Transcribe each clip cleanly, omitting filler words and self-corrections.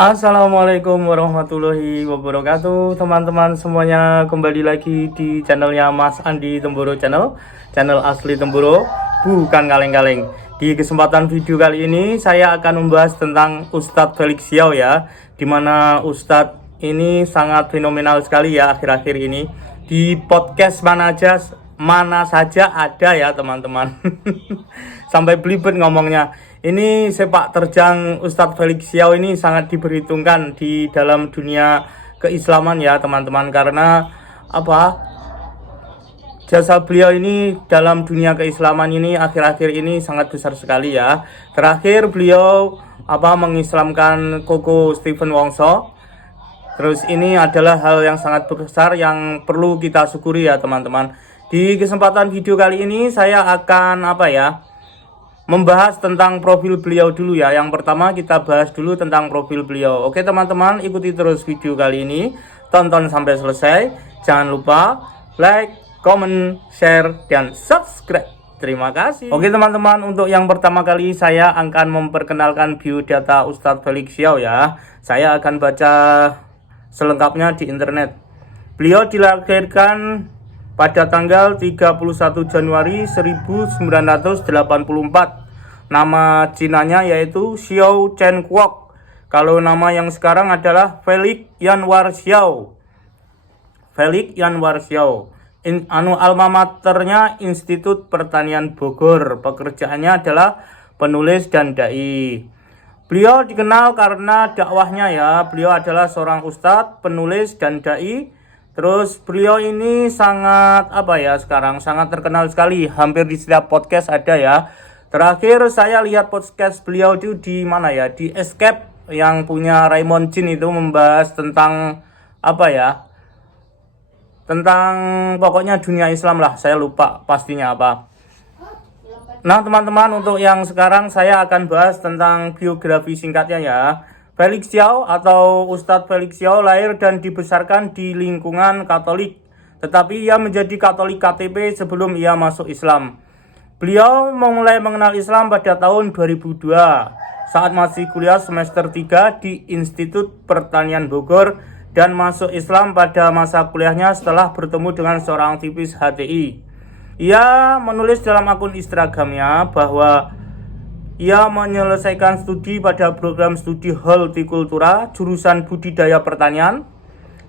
Assalamualaikum warahmatullahi wabarakatuh, teman-teman semuanya. Kembali lagi di channelnya Mas Andi Temboro Channel, channel asli Temboro, bukan kaleng-kaleng. Di kesempatan video kali ini saya akan membahas tentang Ustadz Felix Xiao ya, dimana Ustadz ini sangat fenomenal sekali ya akhir-akhir ini. Di podcast mana saja ada ya teman-teman. Sampai belibet ngomongnya. Ini sepak terjang Ustadz Felix Xiao ini sangat diperhitungkan di dalam dunia keislaman ya teman-teman, karena jasa beliau ini dalam dunia keislaman ini akhir-akhir ini sangat besar sekali ya. Terakhir beliau mengislamkan Koko Stephen Wongso. Terus ini adalah hal yang sangat besar yang perlu kita syukuri ya teman-teman. Di kesempatan video kali ini saya akan membahas tentang profil beliau dulu ya. Yang pertama kita bahas dulu tentang profil beliau. Oke teman-teman, ikuti terus video kali ini, tonton sampai selesai. Jangan lupa like, comment, share, dan subscribe. Terima kasih. Oke teman-teman, untuk yang pertama kali saya akan memperkenalkan biodata Ustadz Felix Xiao ya. Saya akan baca selengkapnya di internet. Beliau dilahirkan pada tanggal 31 Januari 1984. Nama Cinanya yaitu Xiao Chen Kwok. Kalau nama yang sekarang adalah Felix Yanwar Xiao. Felix Yanwar Xiao. Alma maternya Institut Pertanian Bogor. Pekerjaannya adalah penulis dan dai. Beliau dikenal karena dakwahnya ya. Beliau adalah seorang ustadz, penulis dan dai. Terus beliau ini sangat sangat terkenal sekali. Hampir di setiap podcast ada ya. Terakhir saya lihat podcast beliau itu di mana ya? Di Escape yang punya Raymond Chin, itu membahas tentang tentang pokoknya dunia Islam lah. Saya lupa pastinya apa. Nah teman-teman, untuk yang sekarang saya akan bahas tentang biografi singkatnya ya. Felix Xiao atau Ustadz Felix Xiao lahir dan dibesarkan di lingkungan Katolik. Tetapi ia menjadi Katolik KTP sebelum ia masuk Islam. Beliau memulai mengenal Islam pada tahun 2002 saat masih kuliah semester 3 di Institut Pertanian Bogor, dan masuk Islam pada masa kuliahnya setelah bertemu dengan seorang aktivis HTI. Ia menulis dalam akun Instagramnya bahwa ia menyelesaikan studi pada program studi Hortikultura jurusan Budidaya Pertanian,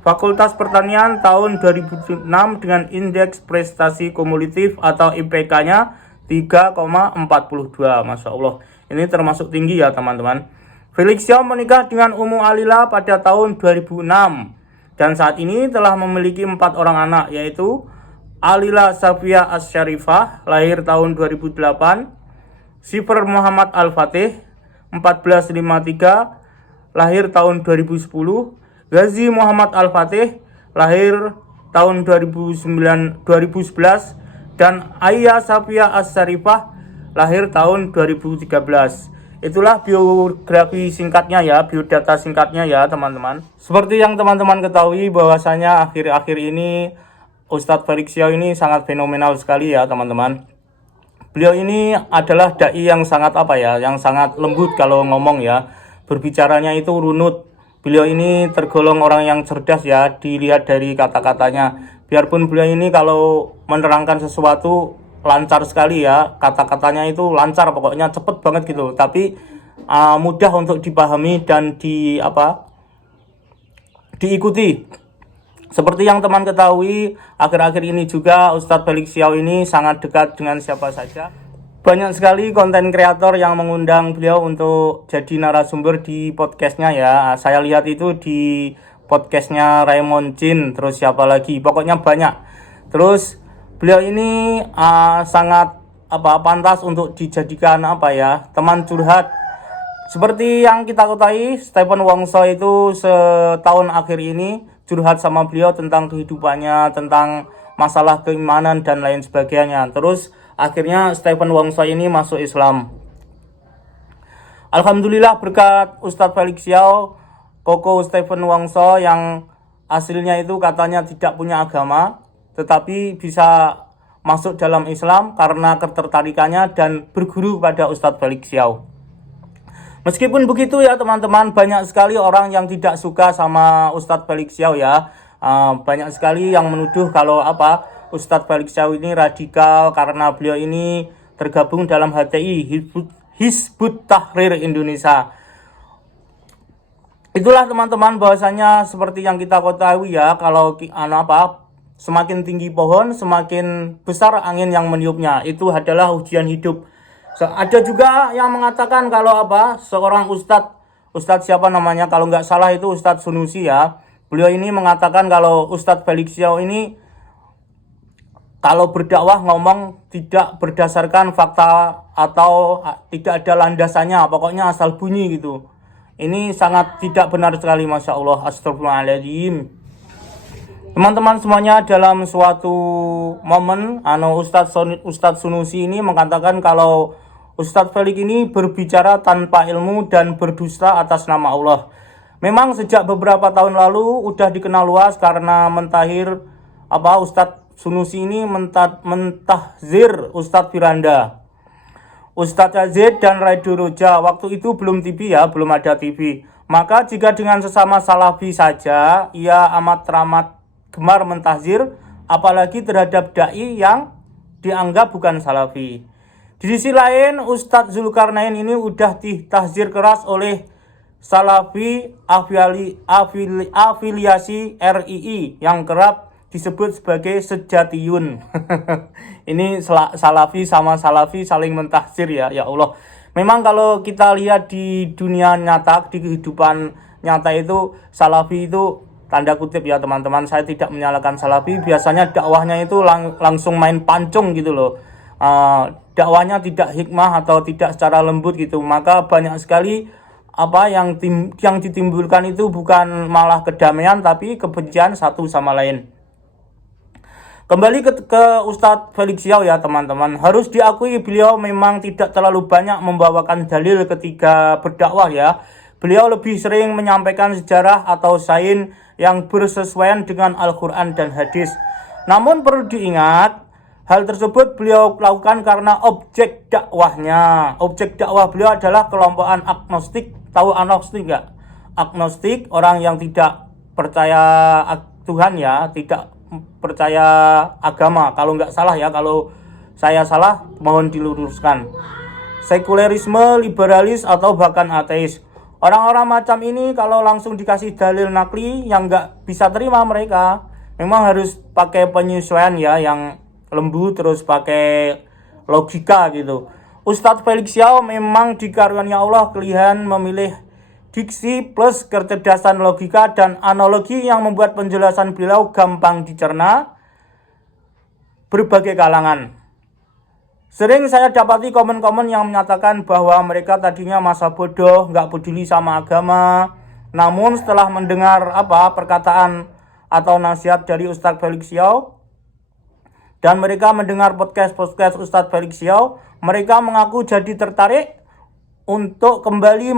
Fakultas Pertanian tahun 2006 dengan indeks prestasi kumulatif atau IPK-nya 3,42. Masya Allah, ini termasuk tinggi ya teman-teman. Felix Xiao menikah dengan Ummu Alila pada tahun 2006 dan saat ini telah memiliki 4 orang anak, yaitu Alila Safia Asyarifah lahir tahun 2008, Sifar Muhammad Al-Fatih 1453 lahir tahun 2010, Ghazi Muhammad Al-Fatih lahir tahun 2011, dan Ayah Safia As-Sarifah lahir tahun 2013. Itulah biografi singkatnya ya, biodata singkatnya ya teman-teman. Seperti yang teman-teman ketahui bahwasanya akhir-akhir ini Ustadz Felix Xiao ini sangat fenomenal sekali ya teman-teman. Beliau ini adalah dai yang sangat yang sangat lembut kalau ngomong ya. Berbicaranya itu runut. Beliau ini tergolong orang yang cerdas ya, dilihat dari kata-katanya. Biarpun beliau ini kalau menerangkan sesuatu lancar sekali ya, kata-katanya itu lancar, pokoknya cepet banget gitu. Tapi mudah untuk dipahami dan diikuti. Seperti yang teman ketahui, akhir-akhir ini juga Ustadz Felix Xiao ini sangat dekat dengan siapa saja. Banyak sekali konten kreator yang mengundang beliau untuk jadi narasumber di podcastnya ya. Saya lihat itu di podcastnya Raymond Chin, terus siapa lagi, pokoknya banyak. Terus beliau ini sangat pantas untuk dijadikan teman curhat. Seperti yang kita ketahui, Stephen Wongso itu setahun akhir ini curhat sama beliau tentang kehidupannya, tentang masalah keimanan dan lain sebagainya. Terus akhirnya Stephen Wongso ini masuk Islam. Alhamdulillah berkat Ustadz Felix Xiao, Koko Stephen Wongso yang aslinya itu katanya tidak punya agama, tetapi bisa masuk dalam Islam karena ketertarikannya dan berguru pada Ustadz Felix Xiao. Meskipun begitu ya teman-teman, banyak sekali orang yang tidak suka sama Ustadz Felix Xiao ya. Banyak sekali yang menuduh kalau Ustadz Felix Xiao ini radikal karena beliau ini tergabung dalam HTI, Hizbut Tahrir Indonesia. Itulah teman-teman, bahwasanya seperti yang kita ketahui ya, kalau semakin tinggi pohon, semakin besar angin yang meniupnya. Itu adalah ujian hidup. Ada juga yang mengatakan kalau seorang Ustadz siapa namanya, kalau nggak salah itu Ustadz Sunusi ya. Beliau ini mengatakan kalau Ustadz Felix Xiao ini kalau berdakwah ngomong tidak berdasarkan fakta atau tidak ada landasannya, pokoknya asal bunyi gitu. Ini sangat tidak benar sekali, Masya Allah. Astagfirullahaladzim. Teman-teman semuanya, dalam suatu momen Ustadz Sunusi ini mengatakan kalau Ustadz Felix ini berbicara tanpa ilmu dan berdusta atas nama Allah. Memang sejak beberapa tahun lalu udah dikenal luas karena mentahir Ustadz Sunusi ini mentahzir Ustadz Firanda, Ustadz Yazid dan Radio Roja. Waktu itu belum TV ya, belum ada TV. Maka jika dengan sesama salafi saja ia amat teramat gemar mentahzir, apalagi terhadap dai yang dianggap bukan salafi. Di sisi lain, Ustadz Zulkarnain ini udah ditahzir keras oleh salafi afiliasi RII yang kerap disebut sebagai sejatiyun. Ini salafi sama salafi saling mentahzir ya. Ya Allah. Memang kalau kita lihat di dunia nyata, di kehidupan nyata itu salafi itu tanda kutip ya teman-teman. Saya tidak menyalahkan salafi. Biasanya dakwahnya itu langsung main pancung gitu loh. Dakwahnya tidak hikmah atau tidak secara lembut gitu. Maka banyak sekali yang ditimbulkan itu bukan malah kedamaian tapi kebencian satu sama lain. Kembali ke Ustadz Felix Xiao ya teman-teman. Harus diakui beliau memang tidak terlalu banyak membawakan dalil ketika berdakwah ya. Beliau lebih sering menyampaikan sejarah atau sains yang bersesuaian dengan Al-Quran dan hadis. Namun perlu diingat, hal tersebut beliau lakukan karena objek dakwahnya. Objek dakwah beliau adalah kelompokan agnostik. Tahu agnostik nggak? Agnostik, orang yang tidak percaya Tuhan ya, tidak percaya agama. Kalau nggak salah ya, kalau saya salah mohon diluruskan. Sekulerisme, liberalis, atau bahkan ateis. Orang-orang macam ini kalau langsung dikasih dalil nakli yang nggak bisa terima mereka. Memang harus pakai penyesuaian ya, yang lembut, terus pakai logika gitu. Ustadz Felix Xiao memang dikaruniai Allah kelihan memilih diksi plus kecerdasan logika dan analogi yang membuat penjelasan beliau gampang dicerna berbagai kalangan. Sering saya dapati komen-komen yang menyatakan bahwa mereka tadinya masa bodoh, nggak peduli sama agama. Namun setelah mendengar perkataan atau nasihat dari Ustadz Felix Xiao dan mereka mendengar podcast Ustadz Felix Xiao, mereka mengaku jadi tertarik untuk kembali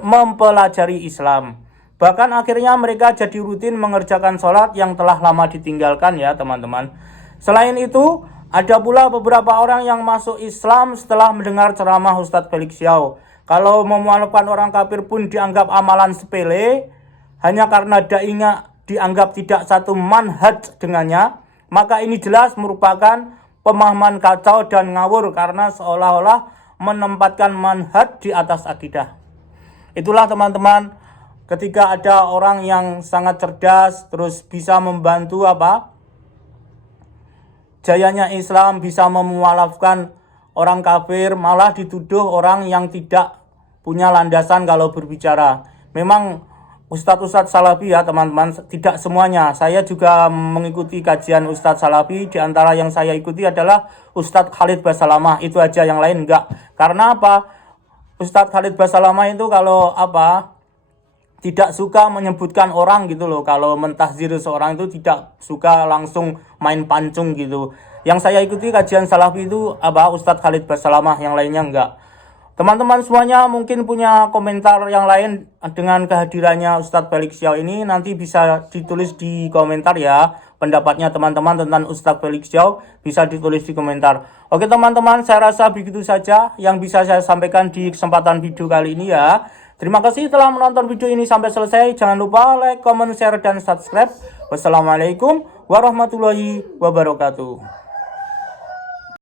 mempelajari Islam. Bahkan akhirnya mereka jadi rutin mengerjakan sholat yang telah lama ditinggalkan ya teman-teman. Selain itu, ada pula beberapa orang yang masuk Islam setelah mendengar ceramah Ustadz Felix Xiao. Kalau memaafkan orang kafir pun dianggap amalan sepele, hanya karena dai-nya dianggap tidak satu manhaj dengannya, maka ini jelas merupakan pemahaman kacau dan ngawur karena seolah-olah menempatkan manhaj di atas akidah. Itulah teman-teman, ketika ada orang yang sangat cerdas terus bisa membantu jayanya Islam, bisa memualafkan orang kafir, malah dituduh orang yang tidak punya landasan kalau berbicara. Memang Ustadz Salafi ya teman-teman, tidak semuanya. Saya juga mengikuti kajian Ustadz Salafi. Di antara yang saya ikuti adalah Ustadz Khalid Basalamah. Itu aja, yang lain enggak. Karena Ustadz Khalid Basalamah itu kalau tidak suka menyebutkan orang gitu loh. Kalau mentahzir seorang itu tidak suka langsung main pancung gitu. Yang saya ikuti kajian Salafi itu Ustadz Khalid Basalamah, yang lainnya enggak. Teman-teman semuanya mungkin punya komentar yang lain dengan kehadirannya Ustadz Felix Xiao ini, nanti bisa ditulis di komentar ya. Pendapatnya teman-teman tentang Ustadz Felix Xiao bisa ditulis di komentar. Oke teman-teman, saya rasa begitu saja yang bisa saya sampaikan di kesempatan video kali ini ya. Terima kasih telah menonton video ini sampai selesai. Jangan lupa like, comment, share, dan subscribe. Wassalamualaikum warahmatullahi wabarakatuh.